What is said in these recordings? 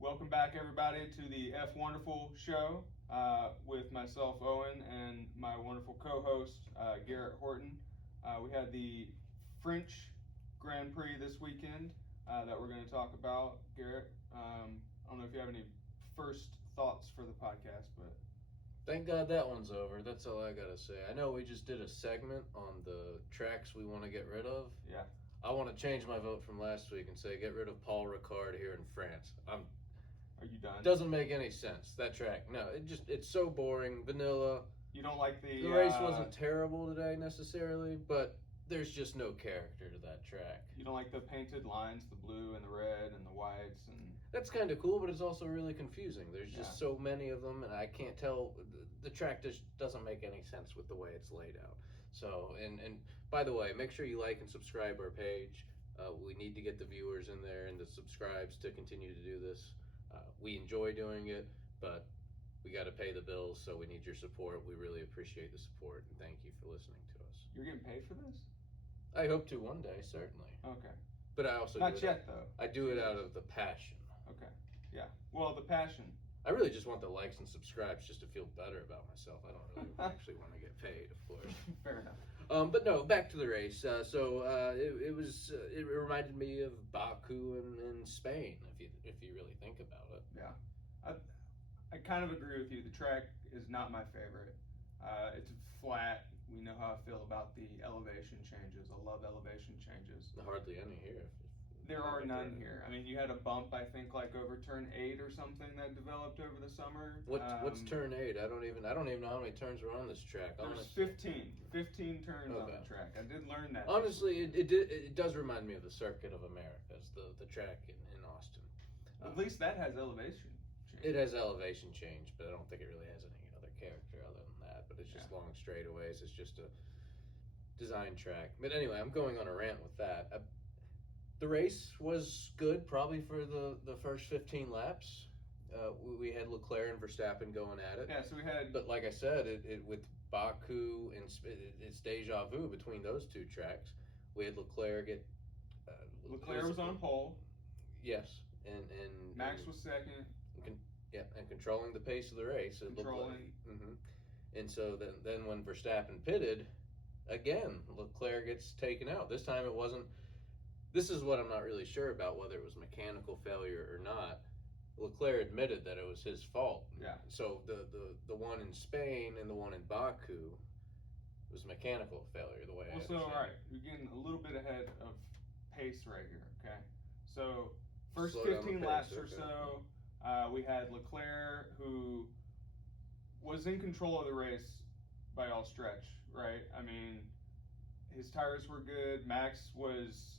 Welcome back, everybody, to the F1Wonderful show with myself, Owen, and my wonderful co-host, Garrett Horton. We had the French Grand Prix this weekend that we're going to talk about. Garrett, I don't know if you have any first thoughts for the podcast, but thank God that one's over. That's all I gotta say. I know we just did a segment on the tracks we want to get rid of. yeah. I want to change my vote from last week and say get rid of Paul Ricard here in France. Are you done? Doesn't make any sense, that track. No, it's so boring, vanilla. You don't like the race wasn't terrible today necessarily, but there's just no character to that track. You don't like the painted lines, the blue and the red and the whites, and that's kind of cool, but it's also really confusing. There's just so many of them, and I can't tell. The track just doesn't make any sense with the way it's laid out. So, and by the way, make sure you like and subscribe our page. We need to get the viewers in there and the subscribes to continue to do this. We enjoy doing it, but we got to pay the bills, so we need your support. We really appreciate the support, and thank you for listening to us. You're getting paid for this? I hope to one day, certainly. Okay. But I also not yet, though. I do it out of the passion. Okay. Yeah. Well, the passion. I really just want the likes and subscribes just to feel better about myself. I don't really actually want to get paid, of course. Fair enough. But no, back to the race. It reminded me of Baku in Spain, if you really think about it. Yeah, I kind of agree with you. The track is not my favorite. It's flat. We know how I feel about the elevation changes. I love elevation changes. Hardly any here. There are none here. I mean, you had a bump, I think, like over turn 8 or something that developed over the summer. What's turn 8? I don't even know how many turns were on this track. There's 15 turns on the track. I did learn that. Honestly, it does remind me of the Circuit of Americas, the track in Austin. At least that has elevation change. It has elevation change, but I don't think it really has any other character other than that. But it's just long straightaways. It's just a design track. But anyway, I'm going on a rant with that. The race was good, probably for the first 15 laps. We had Leclerc and Verstappen going at it. Yeah, so we had. But like I said, it with Baku and it's deja vu between those two tracks. We had Leclerc get. Leclerc was on pole. Yes, and Max was second. And controlling the pace of the race. Controlling. And so then when Verstappen pitted, again Leclerc gets taken out. This time it wasn't. This is what I'm not really sure about, whether it was mechanical failure or not. Leclerc admitted that it was his fault. Yeah. So the one in Spain and the one in Baku was mechanical failure, the way I understand. All right, you're getting a little bit ahead of pace right here, okay? So first Slow down the 15 pace, laps or okay. so, we had Leclerc, who was in control of the race by all stretch, right? I mean, his tires were good. Max was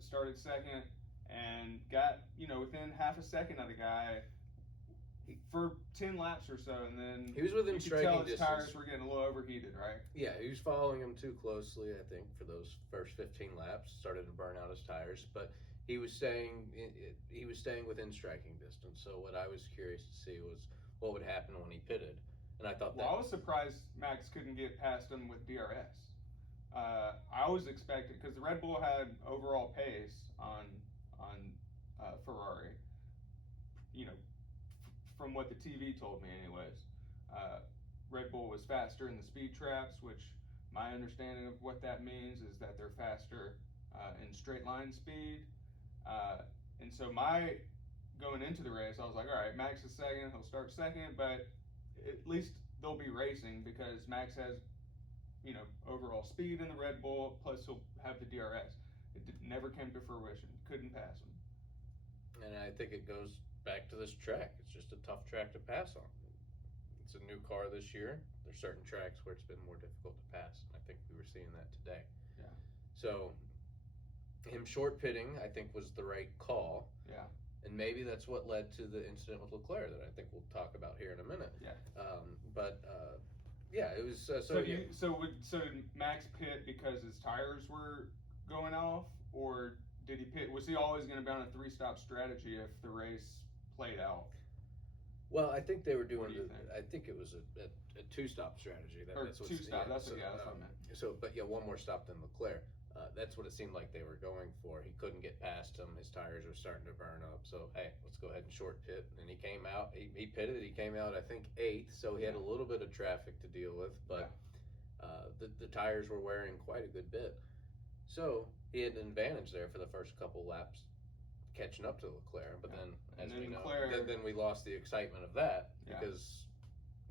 started second and got, within half a second of the guy for 10 laps or so, and then he was within striking tell his distance. tires were getting a little overheated, right? Yeah, he was following him too closely, I think, for those first 15 laps. Started to burn out his tires, but he was staying within striking distance. So what I was curious to see was what would happen when he pitted, and I thought I was surprised Max couldn't get past him with DRS. I was expecting, because the Red Bull had overall pace on Ferrari, from what the TV told me anyways. Red Bull was faster in the speed traps, which my understanding of what that means is that they're faster in straight line speed. And so going into the race, I was like, all right, Max is second, he'll start second, but at least they'll be racing because Max has overall speed in the Red Bull, plus he'll have the DRS. It never came to fruition. Couldn't pass him. And I think it goes back to this track. It's just a tough track to pass on. It's a new car this year. There's certain tracks where it's been more difficult to pass, and I think we were seeing that today. Yeah. So him short pitting, I think, was the right call. Yeah. And maybe that's what led to the incident with Leclerc that I think we'll talk about here in a minute. Yeah. Yeah, it was. So did Max pit because his tires were going off, or did he pit? Was he always going to be on a 3-stop strategy if the race played out? Well, I think they were doing. Do you think? I think it was a 2-stop strategy. Or That's 2-stop. That's what I meant. So, but yeah, one more stop than Leclerc. That's what it seemed like they were going for. He couldn't get past him. His tires were starting to burn up. So, hey, let's go ahead and short pit. And he came out. He pitted. He came out, I think, 8th. So he had a little bit of traffic to deal with. But the tires were wearing quite a good bit. So he had an advantage there for the first couple laps, catching up to Leclerc. But then, as we know, then we lost the excitement of that because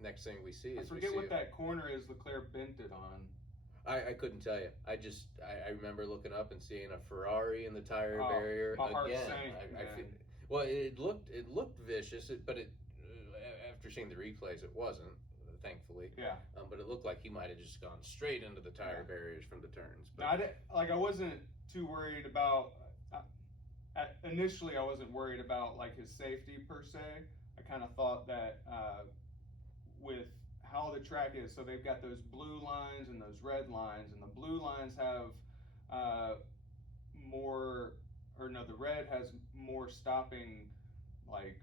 next thing we see is I forget what that corner is Leclerc bent it on. I couldn't tell you. I remember looking up and seeing a Ferrari in the tire barrier again. Well, it looked vicious, but after seeing the replays, it wasn't. Thankfully, but it looked like he might have just gone straight into the tire barriers from the turns. But I wasn't too worried about. Initially, I wasn't worried about like his safety per se. I kind of thought that with how the track is, so they've got those blue lines and those red lines, and the blue lines have the red has more stopping like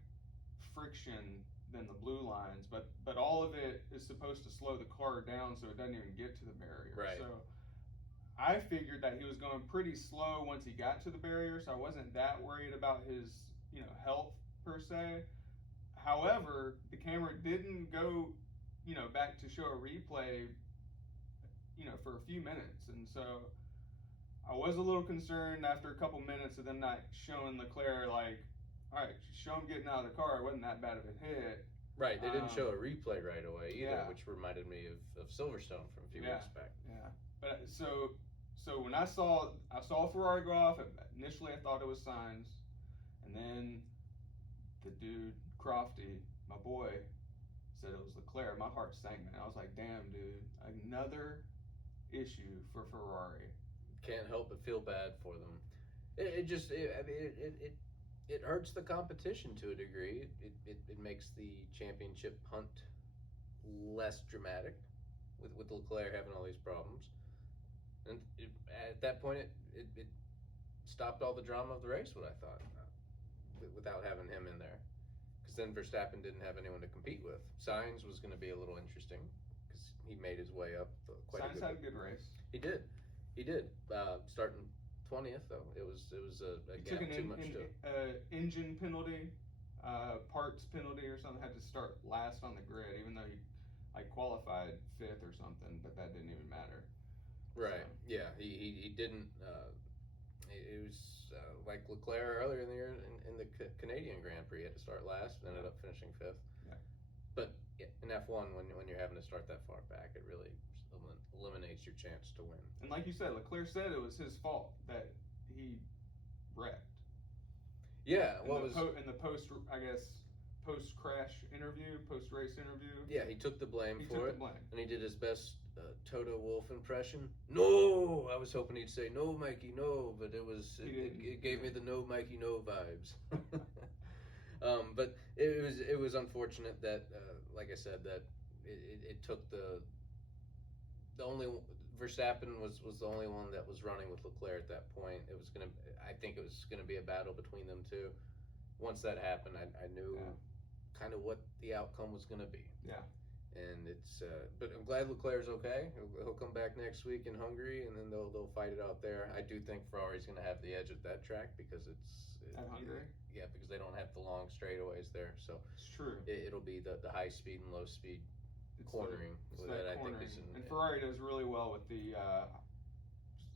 friction than the blue lines, but all of it is supposed to slow the car down so it doesn't even get to the barrier. Right. So I figured that he was going pretty slow once he got to the barrier, so I wasn't that worried about his health per se. However, the camera didn't go back to show a replay for a few minutes, and so I was a little concerned after a couple minutes of them not showing Leclerc like, all right, show him getting out of the car. It wasn't that bad of a hit. Right, they didn't show a replay right away either, which reminded me of Silverstone from a few weeks back. Yeah, but so when I saw Ferrari go off, initially I thought it was Sainz, and then the dude Crofty, my boy, said it was Leclerc. My heart sank, man. I was like, damn, dude, another issue for Ferrari. Can't help but feel bad for them. It hurts the competition to a degree. It makes the championship hunt less dramatic with Leclerc having all these problems. And at that point, it stopped all the drama of the race, what I thought, without having him in there. Because then Verstappen didn't have anyone to compete with. Sainz was going to be a little interesting because he made his way up quite Sainz had a good race. He did. Starting 20th though, it was took an engine penalty, parts penalty or something. Had to start last on the grid, even though he qualified 5th or something, but that didn't even matter. Right. So. Yeah. He didn't. It was like Leclerc earlier in the year in the Canadian Grand Prix. He had to start last, and ended up finishing 5th. Yeah. But in F1, when you're having to start that far back, it really eliminates your chance to win. And like you said, Leclerc said it was his fault that he wrecked. Yeah, in the post-crash interview, post-race interview. Yeah, he took the blame for it, and he did his best Toto Wolff impression. No, I was hoping he'd say no, Mikey, no, but it gave me the no, Mikey, no vibes. But it was unfortunate that, like I said, that it took the only Verstappen was the only one that was running with Leclerc at that point. I think it was gonna be a battle between them two. Once that happened, I knew kind of what the outcome was gonna be. Yeah. And but I'm glad Leclerc's okay. He'll come back next week in Hungary, and then they'll fight it out there. I do think Ferrari's gonna have the edge at that track because at Hungary. Yeah, because they don't have the long straightaways there. So it's true. It'll be the high speed and low speed. Cornering I think and Ferrari does really well with the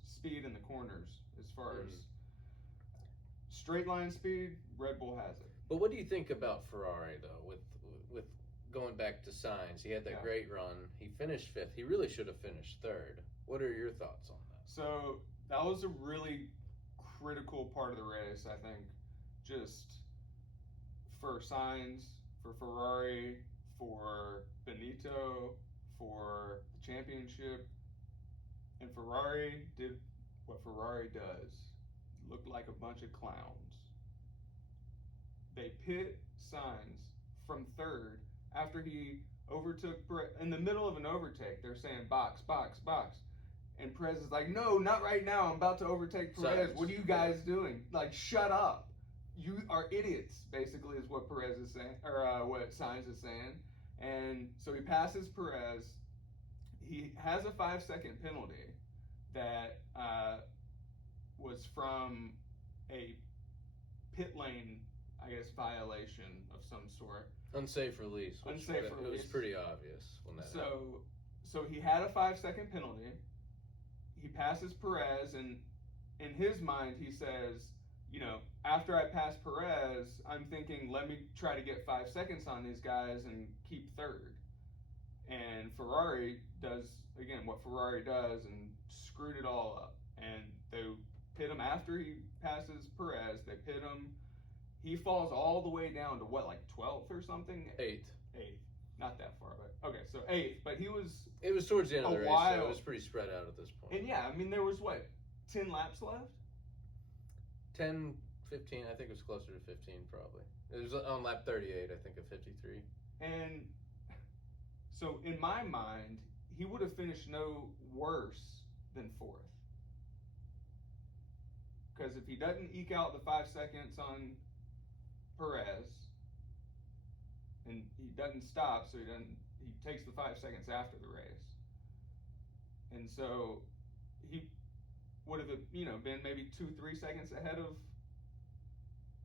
speed in the corners as far as straight line speed. Red Bull has it. But what do you think about Ferrari though? With going back to Sainz, he had that great run. He finished 5th. He really should have finished 3rd. What are your thoughts on that? So that was a really critical part of the race, I think, just for Sainz, for Ferrari, for Benito, for the championship. And Ferrari did what Ferrari does. Looked like a bunch of clowns. They pit Sainz from 3rd after he overtook in the middle of an overtake. They're saying box, box, box. And Perez is like, no, not right now. I'm about to overtake Perez. Sainz. What are you guys doing? Like, shut up. You are idiots, basically, is what Perez is saying, or what Sainz is saying. And so he passes Perez. He has a 5-second penalty that was from a pit lane, I guess, violation of some sort. Unsafe release. Unsafe It release. was pretty obvious when that happened. So he had a 5-second penalty. He passes Perez, and in his mind, he says, you know, after I pass Perez, I'm thinking, let me try to get 5 seconds on these guys and keep third. And Ferrari does, again, what Ferrari does and screwed it all up. And they pit him after he passes Perez. They pit him. He falls all the way down to what, like 12th or something? 8th. Not that far, but okay, so 8th. But he was. It was towards the end of the race, while, so it was pretty spread out at this point. And yeah, I mean, there was what, 10 laps left? 10, 15, I think it was closer to 15 probably. It was on lap 38, I think, of 53. And so in my mind, he would have finished no worse than 4th. Because if he doesn't eke out the 5 seconds on Perez, and he doesn't stop, so he takes the 5 seconds after the race. And so he would have, you know, been maybe 2-3 seconds ahead of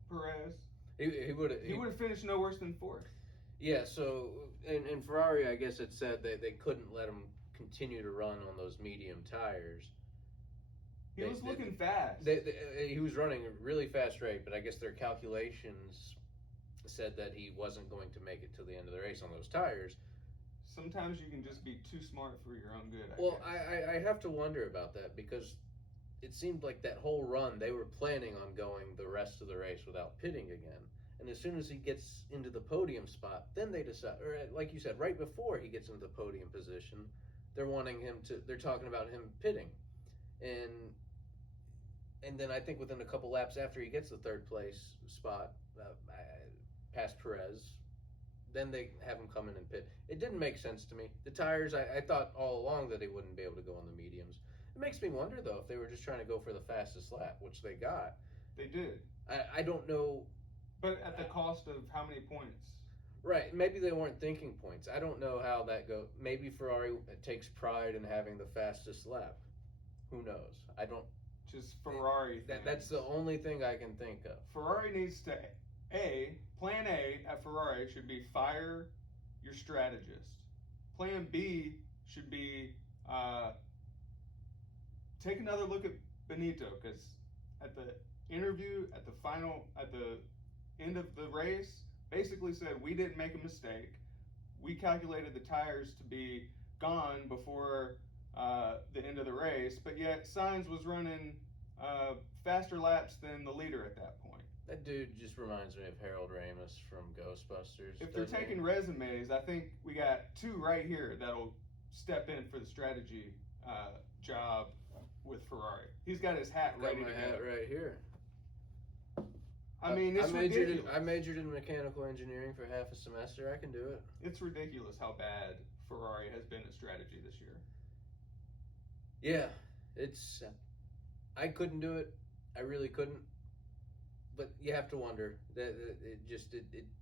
Perez. He would have finished no worse than 4th. Yeah, so in Ferrari, I guess it said they couldn't let him continue to run on those medium tires. He was looking fast. He was running a really fast rate, but I guess their calculations said that he wasn't going to make it to the end of the race on those tires. Sometimes you can just be too smart for your own good. I have to wonder about that, because it seemed like that whole run they were planning on going the rest of the race without pitting again. And as soon as he gets into the podium spot, then they decide, or like you said, right before he gets into the podium position, they're talking about him pitting. And then I think within a couple laps after he gets the third place spot, past Perez, then they have him come in and pit. It didn't make sense to me. The tires, I thought all along that he wouldn't be able to go on the mediums. It makes me wonder, though, if they were just trying to go for the fastest lap, which they got. They did. I don't know. But at the cost of how many points? Right. Maybe they weren't thinking points. I don't know how that goes. Maybe Ferrari takes pride in having the fastest lap. Who knows? I don't. Just Ferrari. That's the only thing I can think of. Ferrari needs to, plan A at Ferrari should be fire your strategist. Plan B should be take another look at Benito, because at the interview, at the end of the race, basically said we didn't make a mistake. We calculated the tires to be gone before the end of the race, but yet Sainz was running faster laps than the leader at that point. That dude just reminds me of Harold Ramis from Ghostbusters. If they're taking resumes, I think we got 2 right here that'll step in for the strategy job with Ferrari. He's got his hat ready to go. Got my hat right here. I mean, it's ridiculous. I majored in mechanical engineering for half a semester. I can do it. It's ridiculous how bad Ferrari has been at strategy this year. Yeah, it's. I couldn't do it. I really couldn't. But you have to wonder that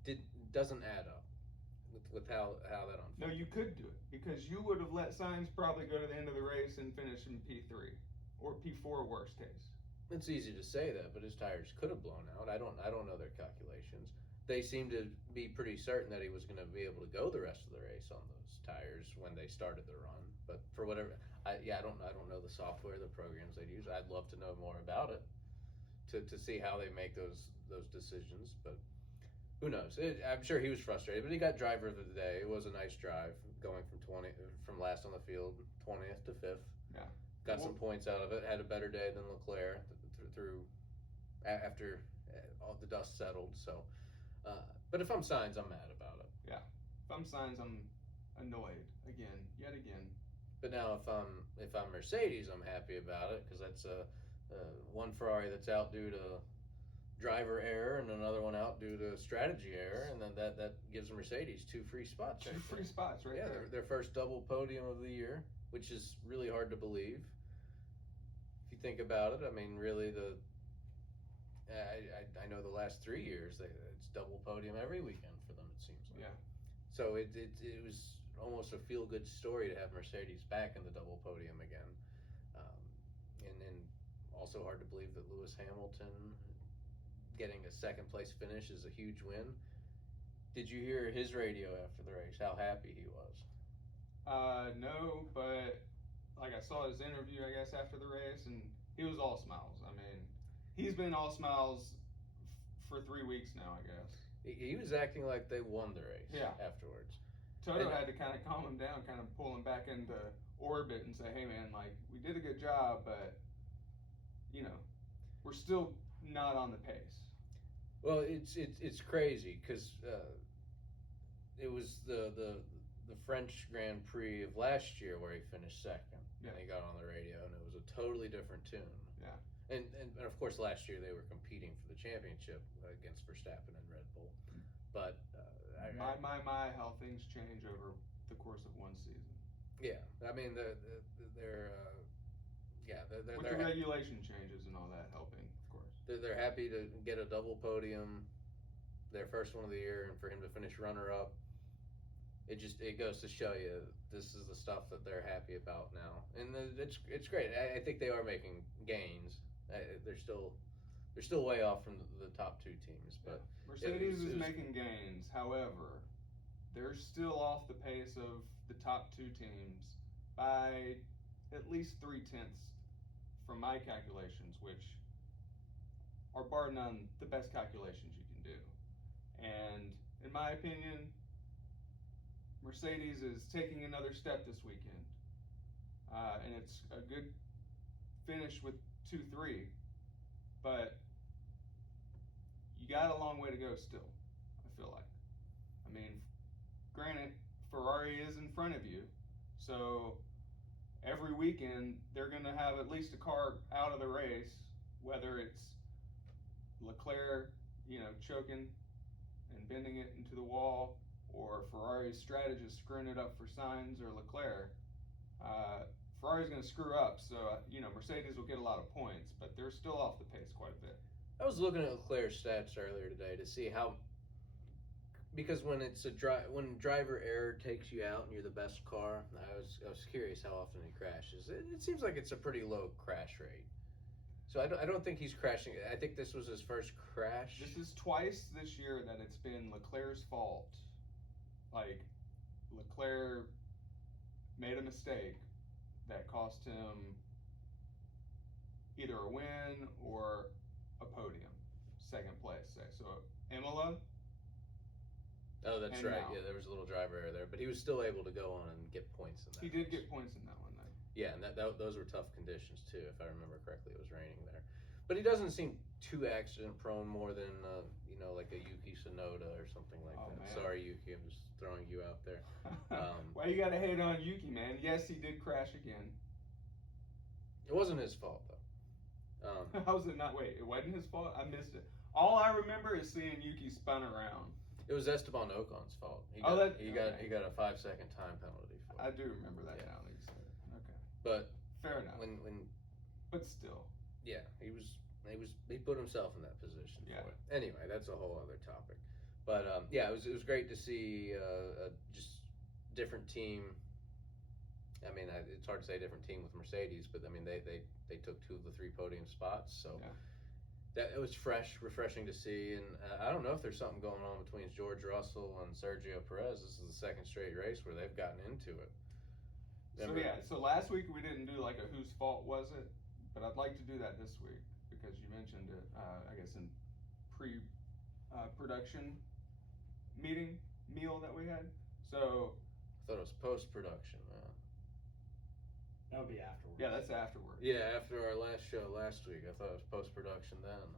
it doesn't add up with how that unfolds. No, you could do it, because you would have let Sainz probably go to the end of the race and finish in P3 or P4 worst case. It's easy to say that, but his tires could have blown out. I don't know their calculations. They seem to be pretty certain that he was going to be able to go the rest of the race on those tires when they started the run. But for whatever, I don't know the software, the programs they use. I'd love to know more about it to see how they make those decisions. But who knows? I'm sure he was frustrated, but he got driver of the day. It was a nice drive, going from last on the field, 20th to 5th. Yeah. Got some points out of it. Had a better day than Leclerc after all the dust settled. So, but if I'm Sainz, I'm mad about it. Yeah. If I'm Sainz, I'm annoyed yet again. But now if I'm Mercedes, I'm happy about it, because that's one Ferrari that's out due to driver error and another one out due to strategy error, and then that gives Mercedes 2 free spots. 2 free spots right there. Their first double podium of the year, which is really hard to believe. you think about it, I mean, really, I know the last 3 years it's double podium every weekend for them. It seems like. Yeah. So it was almost a feel good story to have Mercedes back in the double podium again, and also hard to believe that Lewis Hamilton getting a second place finish is a huge win. Did you hear his radio after the race? How happy he was. No, but like I saw his interview, I guess, after the race, and he was all smiles. I mean, he's been all smiles for 3 weeks now, I guess. He was acting like they won the race afterwards. Toto had to kind of calm him down, kind of pull him back into orbit and say, hey man, like, we did a good job, but, you know, we're still not on the pace. Well, it's crazy because it was the French Grand Prix of last year where he finished second. Yeah. And he got on the radio and it was a totally different tune. Yeah. And of course last year they were competing for the championship against Verstappen and Red Bull. But my how things change over the course of one season. Yeah, I mean they're with the regulation changes and all that helping, of course. They're happy to get a double podium, their first one of the year, and for him to finish runner up. It goes to show you this is the stuff that they're happy about now, and it's great. I think they are making gains. They're still way off from the top 2 teams, but Mercedes is making gains. However, they're still off the pace of the top 2 teams by at least 0.3 from my calculations, which are bar none the best calculations you can do. And in my opinion, Mercedes is taking another step this weekend, and it's a good finish with 2-3, but you got a long way to go still, I feel like. I mean, granted, Ferrari is in front of you, so every weekend they're going to have at least a car out of the race, whether it's Leclerc, choking and bending it into the wall, or Ferrari's strategist screwing it up for Sainz or Leclerc. Ferrari's going to screw up, so Mercedes will get a lot of points, but they're still off the pace quite a bit. I was looking at Leclerc's stats earlier today to see how, because when it's when driver error takes you out and you're the best car, I was curious how often he crashes. It seems like it's a pretty low crash rate. So I don't think he's crashing. I think this was his first crash. This is twice this year that it's been Leclerc's fault. Like, Leclerc made a mistake that cost him either a win or a podium, second place, say. So Imola. Oh, that's right. Now. Yeah, there was a little driver error there, but he was still able to go on and get points in that. He did get points in that one, though. Yeah, and those were tough conditions too, if I remember correctly. It was raining there, but he doesn't seem too accident prone more than like a Yuki Tsunoda or something like that. Man. Sorry, Yuki, I'm just throwing you out there. Why you gotta hate on Yuki, man? Yes, he did crash again. It wasn't his fault though. How was it not? Wait, it wasn't his fault? I missed it. All I remember is seeing Yuki spun around. It was Esteban Ocon's fault. He got a 5-second time penalty for it. I do remember that now that you said it. Okay. But fair enough. But still. Yeah, he put himself in that position for it. Anyway, that's a whole other topic. But it was great to see a just different team. I mean, it's hard to say different team with Mercedes, but I mean they took 2 of the 3 podium spots, so that it was refreshing to see. And I don't know if there's something going on between George Russell and Sergio Perez. This is the second straight race where they've gotten into it. So last week we didn't do like a whose fault was it, but I'd like to do that this week because you mentioned it. I guess in production meal that we had. So I thought it was post-production, man. That would be afterwards. Yeah, that's afterwards. Yeah, after our last show last week, I thought it was post-production then.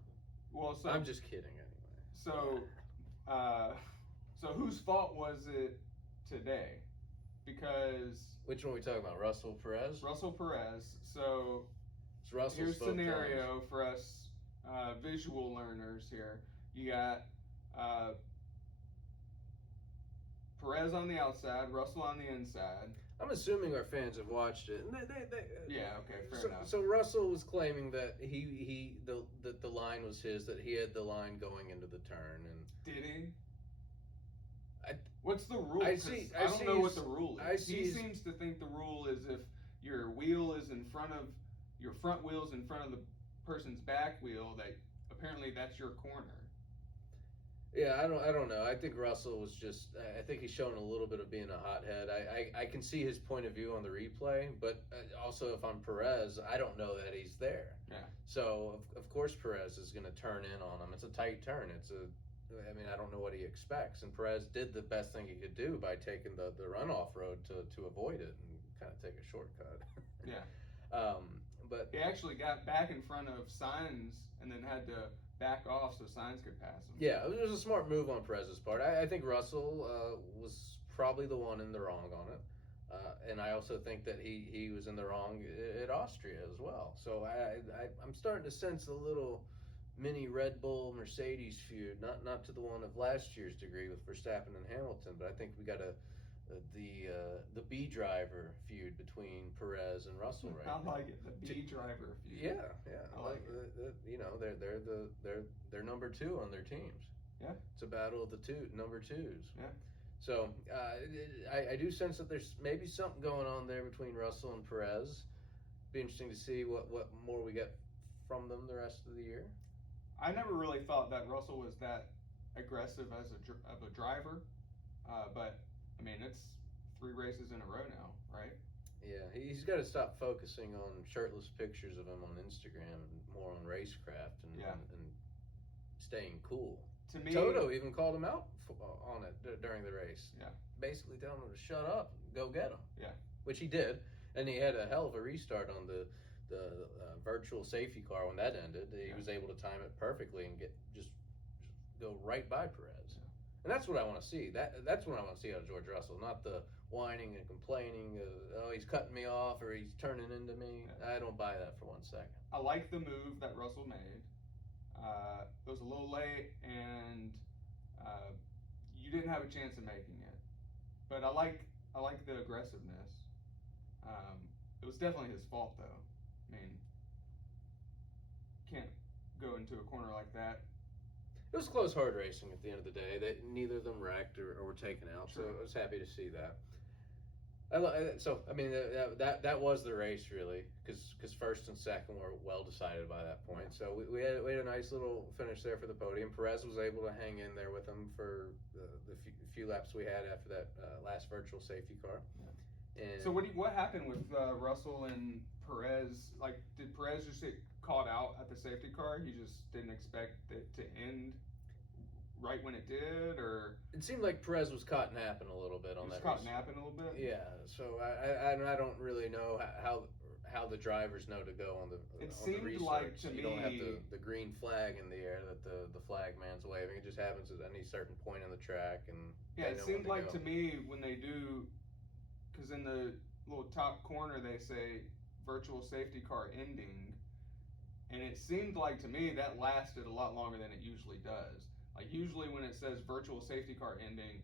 Well, so I'm just kidding anyway. So whose fault was it today? Because which one are we talking about? Russell Perez? Russell Perez. So it's Russell's here's scenario for us visual learners here. You got Perez on the outside, Russell on the inside. I'm assuming our fans have watched it, and they Yeah, okay, fair enough. So Russell was claiming that the line was his, that he had the line going into the turn, and did he? I- What's the rule? I 'Cause see- I I don't see know what his- the rule I is. see He his- seems to think the rule is if your wheel is in front of your front wheel's in front of the person's back wheel, that apparently that's your corner. Yeah, I don't know. I think Russell was just. I think he's showing a little bit of being a hothead. I can see his point of view on the replay, but also if I'm Perez, I don't know that he's there. Yeah. So of course Perez is going to turn in on him. It's a tight turn. I mean, I don't know what he expects, and Perez did the best thing he could do by taking the runoff road to avoid it and kind of take a shortcut. Yeah. But He actually got back in front of Sainz and then had to back off so Sainz could pass him. yeah, it was a smart move on Perez's part. I think Russell was probably the one in the wrong on it. And I also think that he was in the wrong at Austria as well. So I'm starting to sense a little mini Red Bull Mercedes feud, not to the one of last year's degree with Verstappen and Hamilton, but I think we got the B driver feud between Perez and Russell right now. I like it, the B driver feud. Yeah. I like it. You know, they're number two on their teams. Yeah. It's a battle of the number twos. Yeah. So I do sense that there's maybe something going on there between Russell and Perez. Be interesting to see what more we get from them the rest of the year. I never really thought that Russell was that aggressive as a driver, but I mean it's 3 races in a row now, right? Yeah, he's got to stop focusing on shirtless pictures of him on Instagram and more on racecraft and staying cool. To me, Toto even called him out on it during the race. Yeah. Basically telling him to shut up, go get him. Yeah. Which he did, and he had a hell of a restart on the virtual safety car when that ended. He was able to time it perfectly and just go right by Perez. Yeah. And that's what I want to see. That's what I want to see out of George Russell, not the whining and complaining. Oh, he's cutting me off or he's turning into me. Yeah. I don't buy that for 1 second. I like the move that Russell made. It was a little late, and you didn't have a chance of making it. But I like the aggressiveness. It was definitely his fault, though. I mean, can't go into a corner like that. It was close, hard racing at the end of the day. Neither of them wrecked or were taken out, so True. I was happy to see that. I mean, that was the race really, because first and second were well decided by that point. So we had a nice little finish there for the podium. Perez was able to hang in there with him for the few laps we had after that last virtual safety car. Yeah. And So what happened with Russell and Perez? Like, did Perez just get caught out at the safety car? He just didn't expect it to end right when it did, or it seemed like Perez was caught napping a little bit on that. caught race. napping a little bit? Yeah, so I don't really know how the drivers know to go on the seemed the like restarts. to You don't have me- the green flag in the air that the flag man's waving. It just happens at any certain point on the track, and Yeah, they it know seemed when like go. to me when they do, because in the little top corner they say virtual safety car ending, and it seemed like to me that lasted a lot longer than it usually does. Like usually when it says virtual safety car ending,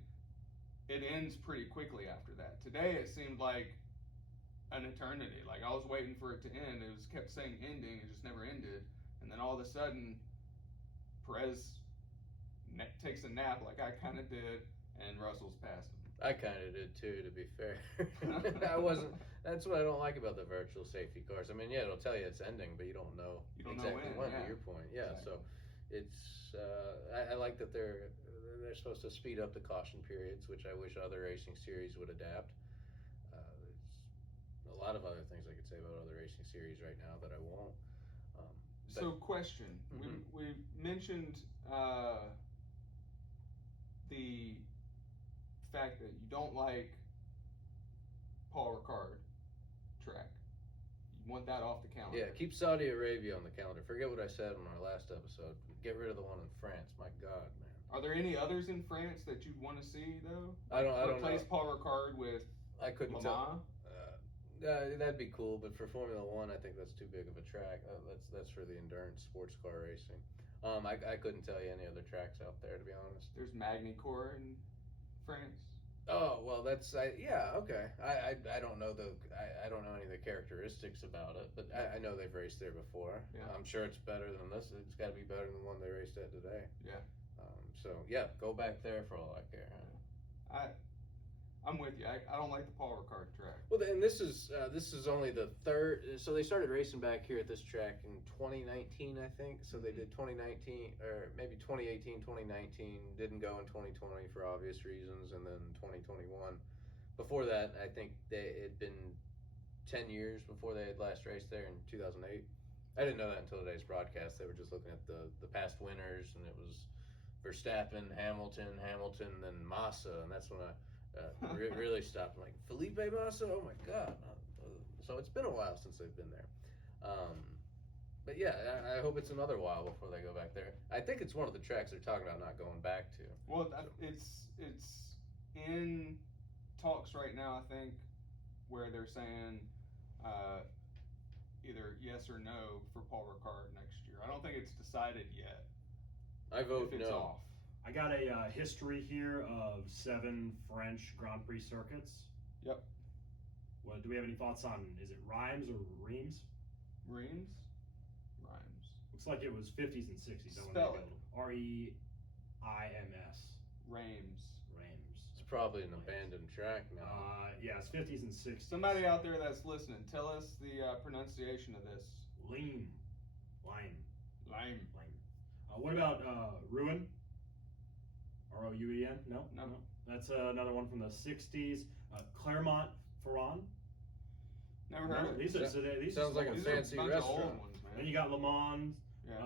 it ends pretty quickly after that. Today it seemed like an eternity. Like I was waiting for it to end. It was kept saying ending, it just never ended. And then all of a sudden, Perez takes a nap like I kind of did, and Russell's passing. I kind of did too, to be fair. I wasn't. That's what I don't like about the virtual safety cars. I mean, yeah, it'll tell you it's ending, but you don't know exactly when. yeah. To your point, yeah. Exactly. So it's. I like that they're supposed to speed up the caution periods, which I wish other racing series would adapt. There's a lot of other things I could say about other racing series right now that I won't. So, question: we mentioned the fact that you don't like Paul Ricard track. You want that off the calendar. Yeah, keep Saudi Arabia on the calendar. Forget what I said on our last episode. Get rid of the one in France. My God, man. Are there any others in France that you'd want to see though? I don't Replace know. Paul Ricard with I couldn't Le tell. Mans? That'd be cool, but for Formula One, I think that's too big of a track. That's for the endurance sports car racing. I couldn't tell you any other tracks out there, to be honest. There's Magny-Cours in France. Oh well, yeah, okay. I don't know I don't know any of the characteristics about it, but I know they've raced there before. Yeah. I'm sure it's better than this. It's got to be better than the one they raced at today. Yeah. So yeah, go back there for all I care. I'm with you. I don't like the Paul Ricard track. Well, and this is only the third. So they started racing back here at this track in 2019, I think. So they did 2019 or maybe 2018, 2019. Didn't go in 2020 for obvious reasons, and then 2021. Before that, I think it had been 10 years before they had last raced there in 2008. I didn't know that until today's broadcast. They were just looking at the past winners, and it was Verstappen, Hamilton, then Massa, and that's when I really stopped. I'm like, Felipe Massa, oh my god. So it's been a while since they've been there. But yeah, I hope it's another while before they go back there. I think it's one of the tracks they're talking about not going back to. Well, it's in talks right now, I think, where they're saying either yes or no for Paul Ricard next year. I don't think it's decided yet. I vote if it's no. Off. I got a history here of 7 French Grand Prix circuits. Yep. Well, do we have any thoughts on, is it Reims or Reims? Reims? Looks like it was 50s and 60s. Spell it. Reims. Reims. It's probably an abandoned track now. Yeah, it's 50s and 60s. Somebody out there that's listening, tell us the pronunciation of this. Lime. Lime. What about Rouen? Rouen? No. That's another one from the 60s. Clermont-Ferrand. Never heard of it. These sounds like a fancy bunch restaurant. Of old ones, man. Then you got Le Mans. Yeah.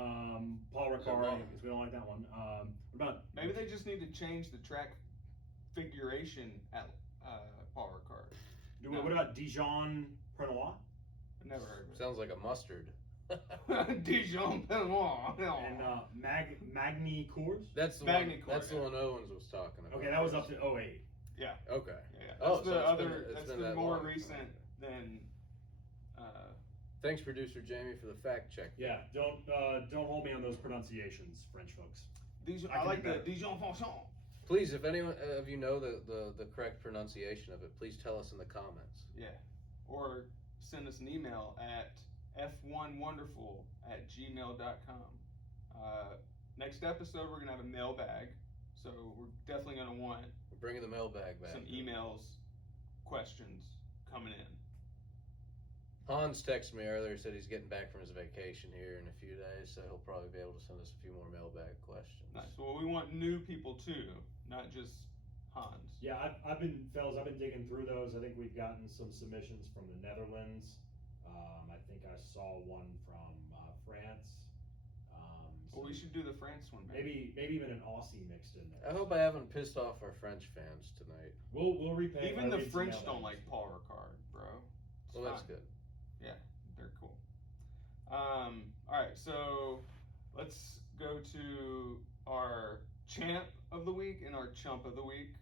Paul Ricard, because we don't like that one. What about? Maybe they just need to change the track configuration at Paul Ricard. What about Dijon-Prenois? Never heard of it. Sounds like a mustard. Dijon Penoir. And Magny Cours? That's the Magny one. That's the one Owens was talking about. Okay, that was up to 08. Yeah. Okay. Yeah. That's the more long. recent than. Thanks, producer Jamie, for the fact check. Yeah, don't hold me on those pronunciations, French folks. I like the Dijon Fonchon. Please, if anyone of you know the correct pronunciation of it, please tell us in the comments. Yeah. Or send us an email at F1Wonderful@gmail.com. Next episode, we're going to have a mailbag. So we're definitely going to want We're bringing the mailbag back. some emails, questions coming in. Hans texted me earlier, said he's getting back from his vacation here in a few days, so he'll probably be able to send us a few more mailbag questions. Nice. Well, we want new people too, not just Hans. Yeah, I've been digging through those. I think we've gotten some submissions from the Netherlands. I think I saw one from France. Well, we should do the France one. Maybe even an Aussie mixed in there. I hope I haven't pissed off our French fans tonight. We'll repay. Even the French don't like Paul Ricard, bro. Well, that's good. Yeah, they're cool. All right, so let's go to our champ of the week and our chump of the week.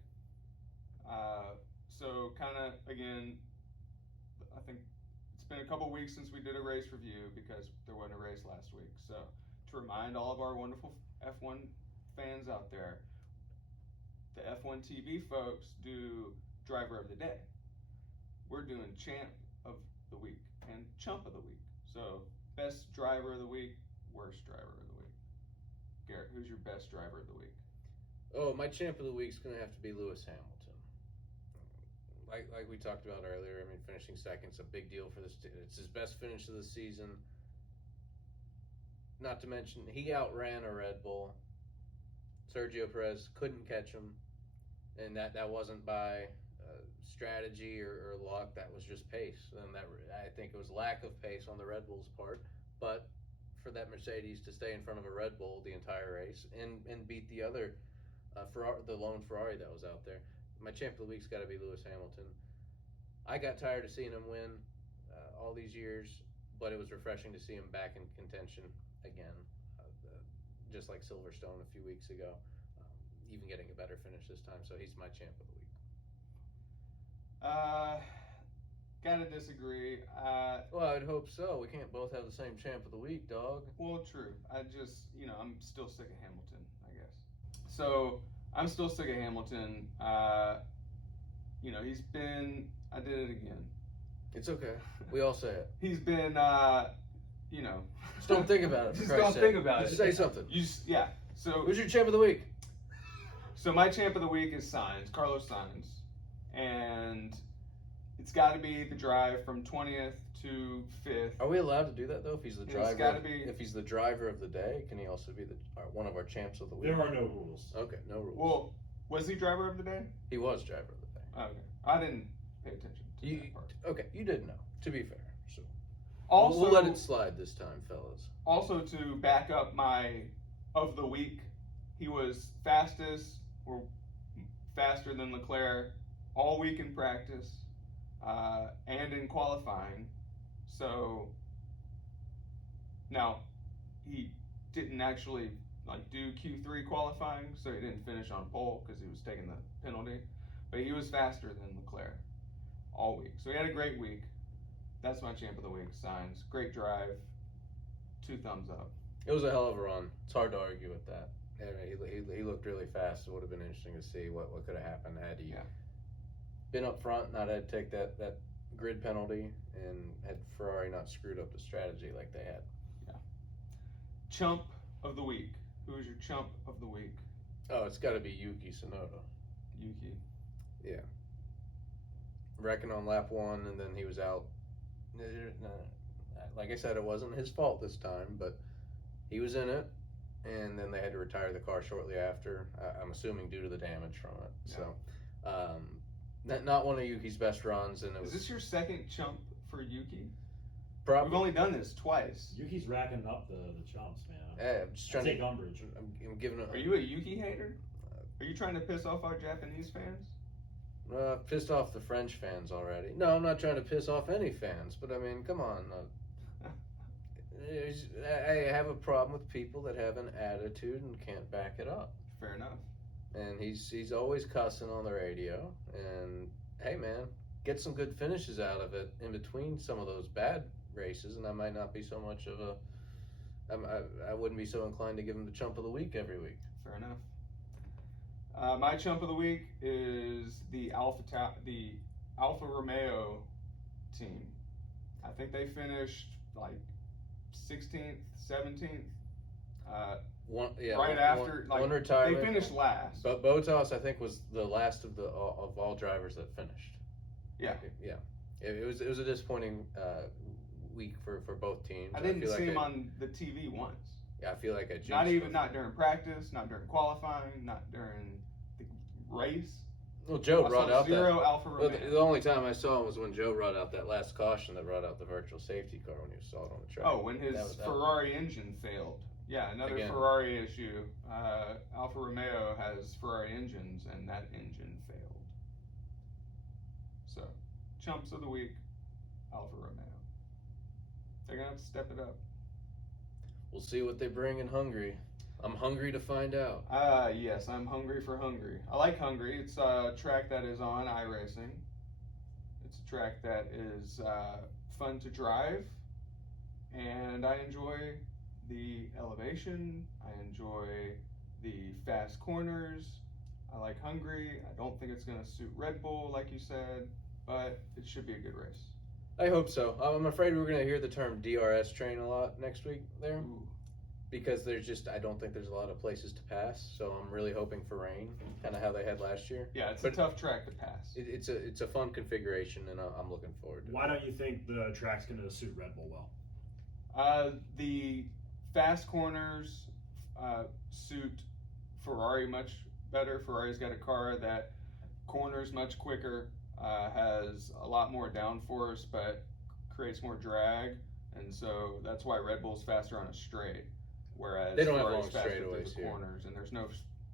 So kind of, again, I think it's been a couple weeks since we did a race review because there wasn't a race last week. So to remind all of our wonderful F1 fans out there, the F1 TV folks do driver of the day. We're doing champ of the week and chump of the week. So best driver of the week, worst driver of the week. Garrett, who's your best driver of the week? Oh, my champ of the week's gonna have to be Lewis Hamilton. Like we talked about earlier, I mean, finishing second's a big deal for this. It's his best finish of the season. Not to mention, he outran a Red Bull. Sergio Perez couldn't catch him, and that wasn't by strategy or luck. That was just pace, and I think it was lack of pace on the Red Bull's part. But for that Mercedes to stay in front of a Red Bull the entire race and beat the other the lone Ferrari that was out there, my champ of the week's got to be Lewis Hamilton. I got tired of seeing him win all these years, but it was refreshing to see him back in contention again, just like Silverstone a few weeks ago, even getting a better finish this time. So he's my champ of the week. Gotta disagree. Well, I'd hope so. We can't both have the same champ of the week, dog. Well, true. I just, I'm still sick of Hamilton, I guess. So I'm still sick of Hamilton. he's been. I did it again. It's okay. We all say it. He's been. Just don't think about it. Just don't think about it. Just say something. Yeah. So who's your champ of the week? So my champ of the week is Carlos Sainz, and it's got to be the drive from 20th to 5th. Are we allowed to do that though? If he's the driver, it's gotta be, if he's the driver of the day, can he also be one of our champs of the week? There are no rules. Okay, no rules. Well, was he driver of the day? He was driver of the day. Okay, I didn't pay attention to that part. Okay, you did know. To be fair, so also we'll let it slide this time, fellas. Also, to back up my of the week, he was fastest or faster than Leclerc all week in practice and in qualifying. So now he didn't actually do Q3 qualifying, so he didn't finish on pole because he was taking the penalty. But he was faster than Leclerc all week, so he had a great week. That's my champ of the week. Sainz, great drive, 2 thumbs up. It was a hell of a run. It's hard to argue with that. I mean, he looked really fast. It would have been interesting to see what could have happened had he been up front, not had to take that grid penalty, and had Ferrari not screwed up the strategy like they had. Yeah. Chump of the week. Who is your chump of the week? Oh, it's got to be Yuki Tsunoda. Yuki. Yeah. Wrecking on lap 1, and then he was out. Like I said, it wasn't his fault this time, but he was in it, and then they had to retire the car shortly after. I'm assuming due to the damage from it. Yeah. So, not one of Yuki's best runs. And is this your second chump for Yuki? Probably. We've only done this twice. Yuki's racking up the chumps, man. Yeah, I'm just trying take to umbrage. I'm giving it. Are you a Yuki hater? Are you trying to piss off our Japanese fans? Pissed off the French fans already. No, I'm not trying to piss off any fans, but I mean, come on. I have a problem with people that have an attitude and can't back it up. Fair enough. And he's always cussing on the radio. And hey, man, get some good finishes out of it in between some of those bad races, and I might not be so much of a. I wouldn't be so inclined to give him the chump of the week every week. Fair enough. My chump of the week is the Alfa Romeo team. I think they finished 16th, 17th. Right after one retirement. They finished last. But Bottas, I think, was the last of all drivers that finished. Yeah. Yeah. It was a disappointing week for both teams. I didn't see him on the TV once. Yeah, I feel like I not during practice, not during qualifying, not during the race. Well, Joe brought out zero Alfa Romeo. Well, the only time I saw him was when Joe brought out that last caution that brought out the virtual safety car when he saw it on the track. Oh, when his Ferrari engine failed. Yeah, another Ferrari issue. Alfa Romeo has Ferrari engines, and that engine failed. So, chumps of the week, Alfa Romeo. They're going to have to step it up. We'll see what they bring in Hungary. I'm hungry to find out. Yes, I'm hungry for Hungary. I like Hungary. It's a track that is on iRacing. It's a track that is fun to drive, and I enjoy the elevation. I enjoy the fast corners. I like Hungary. I don't think it's going to suit Red Bull, like you said, but it should be a good race. I hope so. I'm afraid we're going to hear the term DRS train a lot next week there. Ooh. Because I don't think there's a lot of places to pass, so I'm really hoping for rain, kind of how they had last year. Yeah, it's a tough track to pass. It's a fun configuration, and I'm looking forward to it. Why don't you think the track's going to suit Red Bull well? The fast corners suit Ferrari much better. Ferrari's got a car that corners much quicker, has a lot more downforce, but creates more drag, and so that's why Red Bull's faster on a straight. Whereas they don't have Ferrari's long faster straightaways through the corners, and there's no,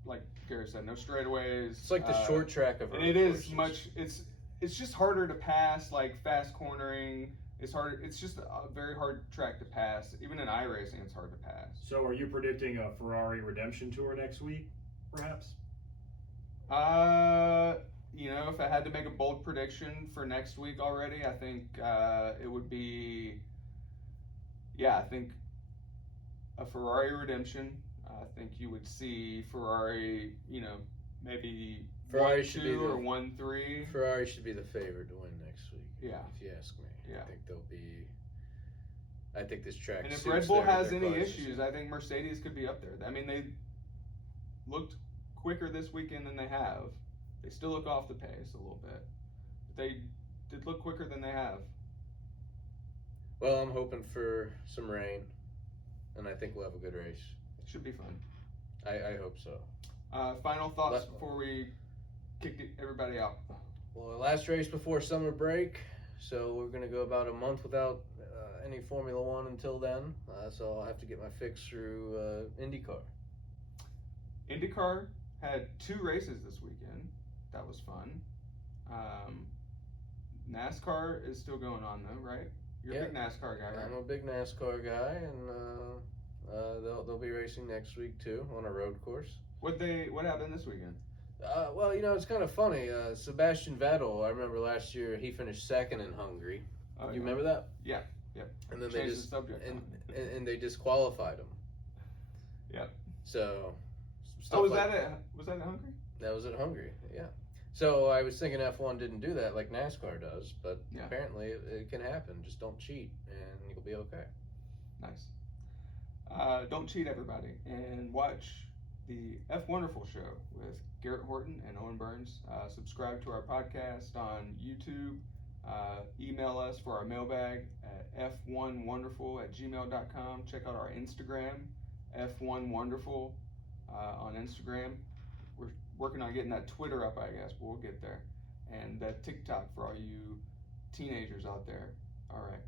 like Gary said, no straightaways. It's like the short track of and it is much. It's just harder to pass. Like fast cornering, it's hard. It's just a very hard track to pass. Even in iRacing, it's hard to pass. So, are you predicting a Ferrari redemption tour next week, perhaps? If I had to make a bold prediction for next week already, I think it would be. Yeah, I think a Ferrari redemption. I think you would see Ferrari, maybe Ferrari should be 1-2 or the 1-3. Ferrari should be the favorite to win next week. Yeah. If you ask me. Yeah. I think they'll be. I think this track. And if suits Red Bull their has any cars. issues, I think Mercedes could be up there. I mean, they looked quicker this weekend than they have. They still look off the pace a little bit. But they did look quicker than they have. Well, I'm hoping for some rain, and I think we'll have a good race. Should be fun. I hope so. Final thoughts before we kick everybody out. Well, last race before summer break, so we're gonna go about a month without any Formula One until then. So I'll have to get my fix through IndyCar. IndyCar had 2 races this weekend. That was fun. NASCAR is still going on though, right? You're a big NASCAR guy, right? I'm a big NASCAR guy, and they'll be racing next week too on a road course. What happened this weekend? Well, it's kind of funny. Sebastian Vettel, I remember last year he finished second in Hungary. Oh, You remember that? Yeah. Yep. And then Change they the subject. and they disqualified him. Yep. So. Was that at Hungary? That was at Hungary. Yeah. So I was thinking F1 didn't do that like NASCAR does, but apparently it can happen. Just don't cheat, and you'll be okay. Nice. Don't cheat, everybody, and watch the F1Wonderful show with Garrett Horton and Owen Burns. Subscribe to our podcast on YouTube. Email us for our mailbag at f1wonderful@gmail.com. Check out our Instagram, F1Wonderful on Instagram. We're working on getting that Twitter up, I guess, but we'll get there. And that TikTok for all you teenagers out there. All right.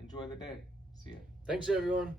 Enjoy the day. See ya. Thanks, everyone.